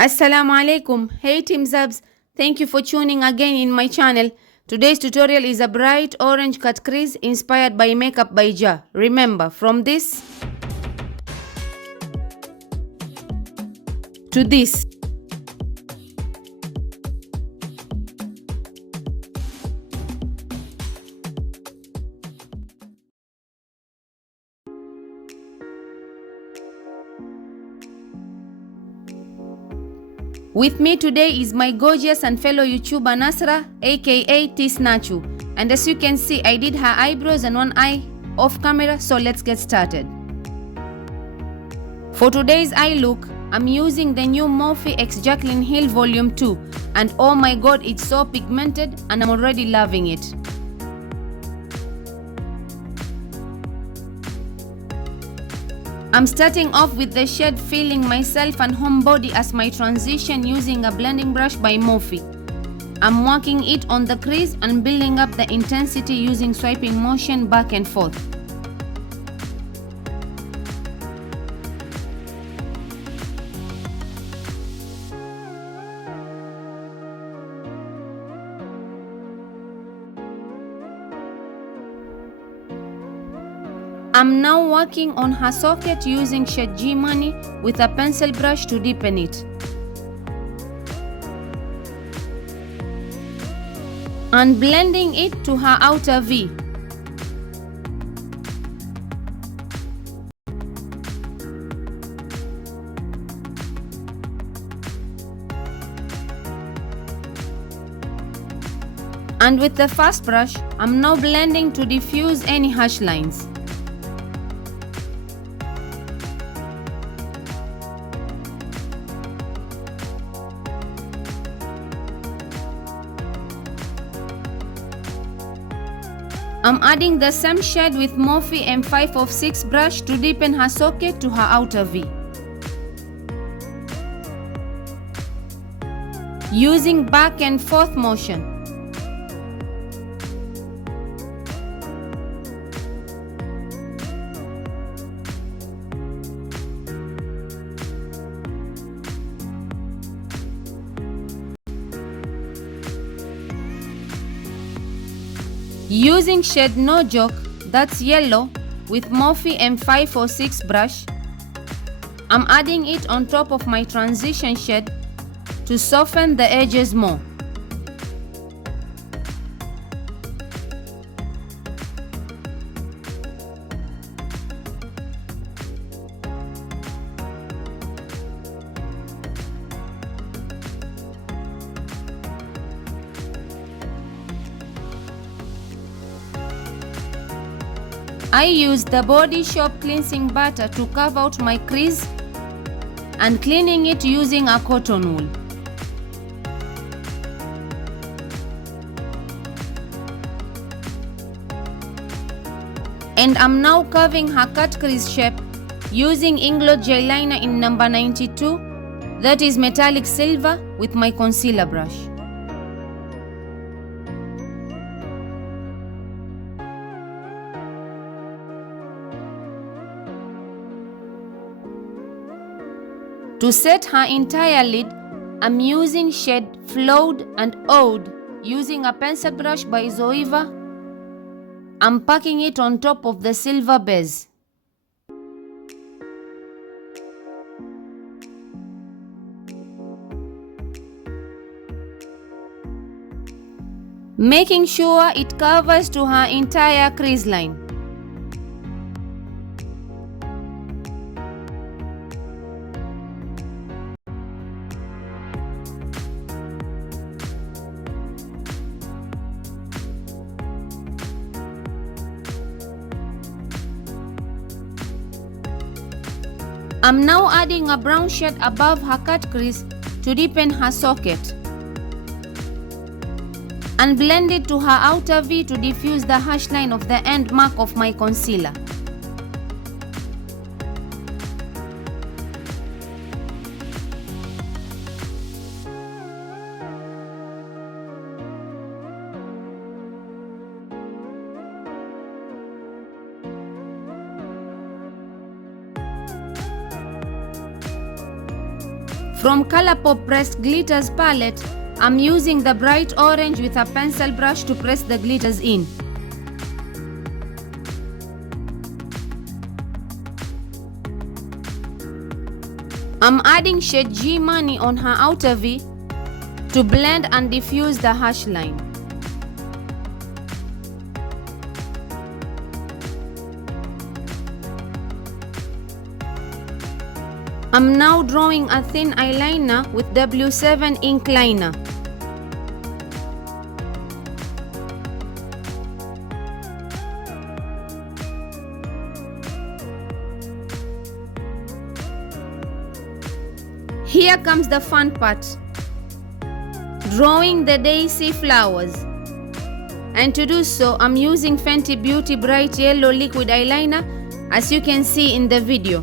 Assalamu alaikum. Hey TeamZabz, thank you for tuning again in my channel. Today's tutorial is a bright orange cut crease inspired by Makeup by JAH. Remember, from this to this. With me today is my gorgeous and fellow YouTuber Nasra, aka T Snachu. And as you can see, I did her eyebrows and one eye off camera, so let's get started. For today's eye look, I'm using the new Morphe X Jacklyn Hill Volume 2, and oh my god, it's so pigmented and I'm already loving it. I'm starting off with the shade Feeling Myself and Homebody as my transition using a blending brush by Morphe. I'm working it on the crease and building up the intensity using swiping motion back and forth. I'm now working on her socket using shade G Money with a pencil brush to deepen it. And blending it to her outer V. And with the fast brush, I'm now blending to diffuse any harsh lines. I'm adding the same shade with Morphe M5 of 6 brush to deepen her socket to her outer V. Using back and forth motion. Using shade No Joke, that's yellow, with Morphe M506 brush, I'm adding it on top of my transition shade to soften the edges more. I used the Body Shop cleansing butter to carve out my crease and cleaning it using a cotton wool. And I'm now carving her cut crease shape using Inglot Gel Liner in number 92, that is metallic silver, with my concealer brush. To set her entire lid, I'm using shade Flawed and Ode using a pencil brush by Zoeva. I'm packing it on top of the silver base. Making sure it covers to her entire crease line. I'm now adding a brown shade above her cut crease to deepen her socket and blend it to her outer V to diffuse the harsh line of the end mark of my concealer. From Colourpop Pressed Glitters palette, I'm using the bright orange with a pencil brush to press the glitters in. I'm adding shade G Money on her outer V to blend and diffuse the harsh line. I'm now drawing a thin eyeliner with W7 ink liner. Here comes the fun part, drawing the daisy flowers. And to do so, I'm using Fentybeauty Bright Yellow Liquid Eyeliner, as you can see in the video.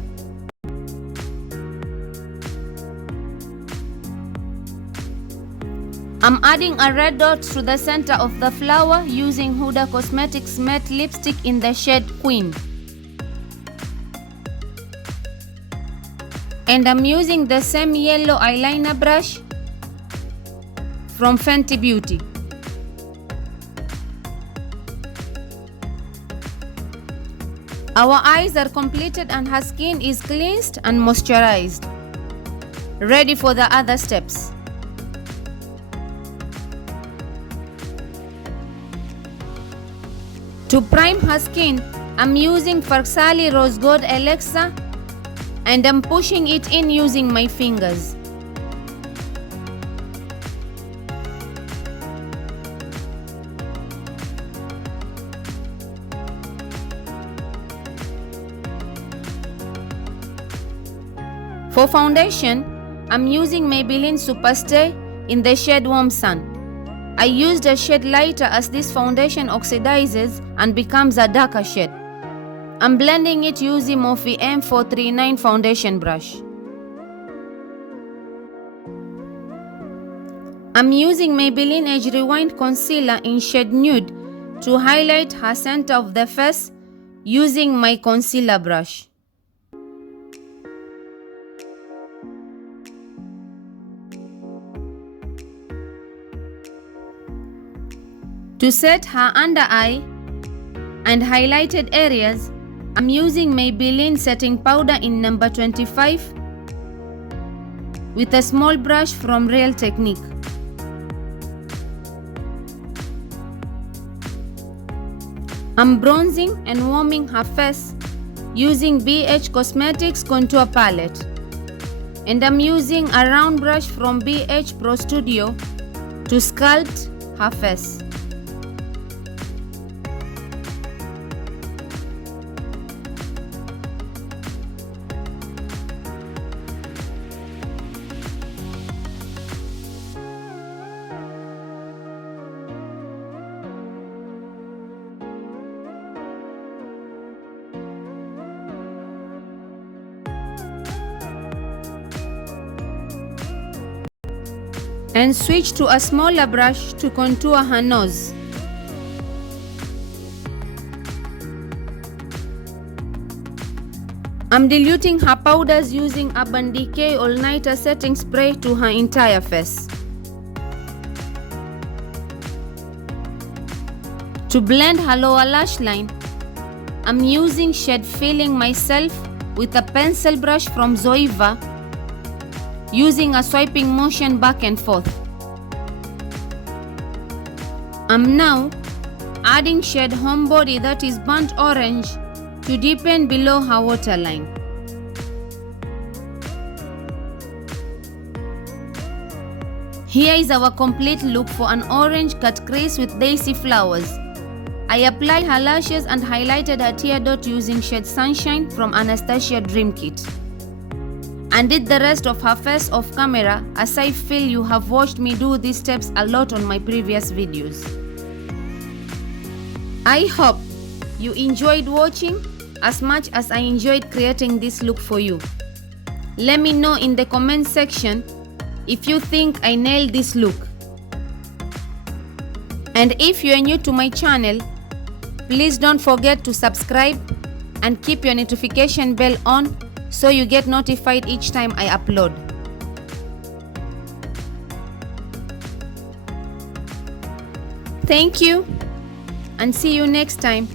I'm adding a red dot to the center of the flower using Hudabeauty Matte Lipstick in the shade Queen. And I'm using the same yellow eyeliner brush from Fentybeauty. Our eyes are completed and her skin is cleansed and moisturized, ready for the other steps. To prime her skin, I'm using Farsali Rose Gold Elixire and I'm pushing it in using my fingers. For foundation, I'm using Maybelline Superstay in the shade Warm Sun. I used a shade lighter as this foundation oxidizes and becomes a darker shade. I'm blending it using Morphe M439 foundation brush. I'm using Maybelline Age Rewind Concealer in shade Nude to highlight her center of the face using my concealer brush. To set her under eye and highlighted areas, I'm using Maybelline setting powder in number 25 with a small brush from Real Technique. I'm bronzing and warming her face using BH Cosmetics Contour Palette. And I'm using a round brush from BH Pro Studio to sculpt her face. And switch to a smaller brush to contour her nose. I'm diluting her powders using Urban Decay All Nighter Setting Spray to her entire face. To blend her lower lash line, I'm using shade Feeling Myself with a pencil brush from Zoeva, using a swiping motion back and forth. I'm now adding shade Homebody, that is burnt orange, to deepen below her waterline. Here is our complete look for an orange cut crease with daisy flowers. I applied her lashes and highlighted her tear dot using shade Sunshine from Anastasia Dream Kit, and did the rest of her face off camera, as I feel you have watched me do these steps a lot on my previous videos. I hope you enjoyed watching as much as I enjoyed creating this look for you. Let me know in the comment section if you think I nailed this look. And if you are new to my channel, please don't forget to subscribe and keep your notification bell on so you get notified each time I upload. Thank you and see you next time.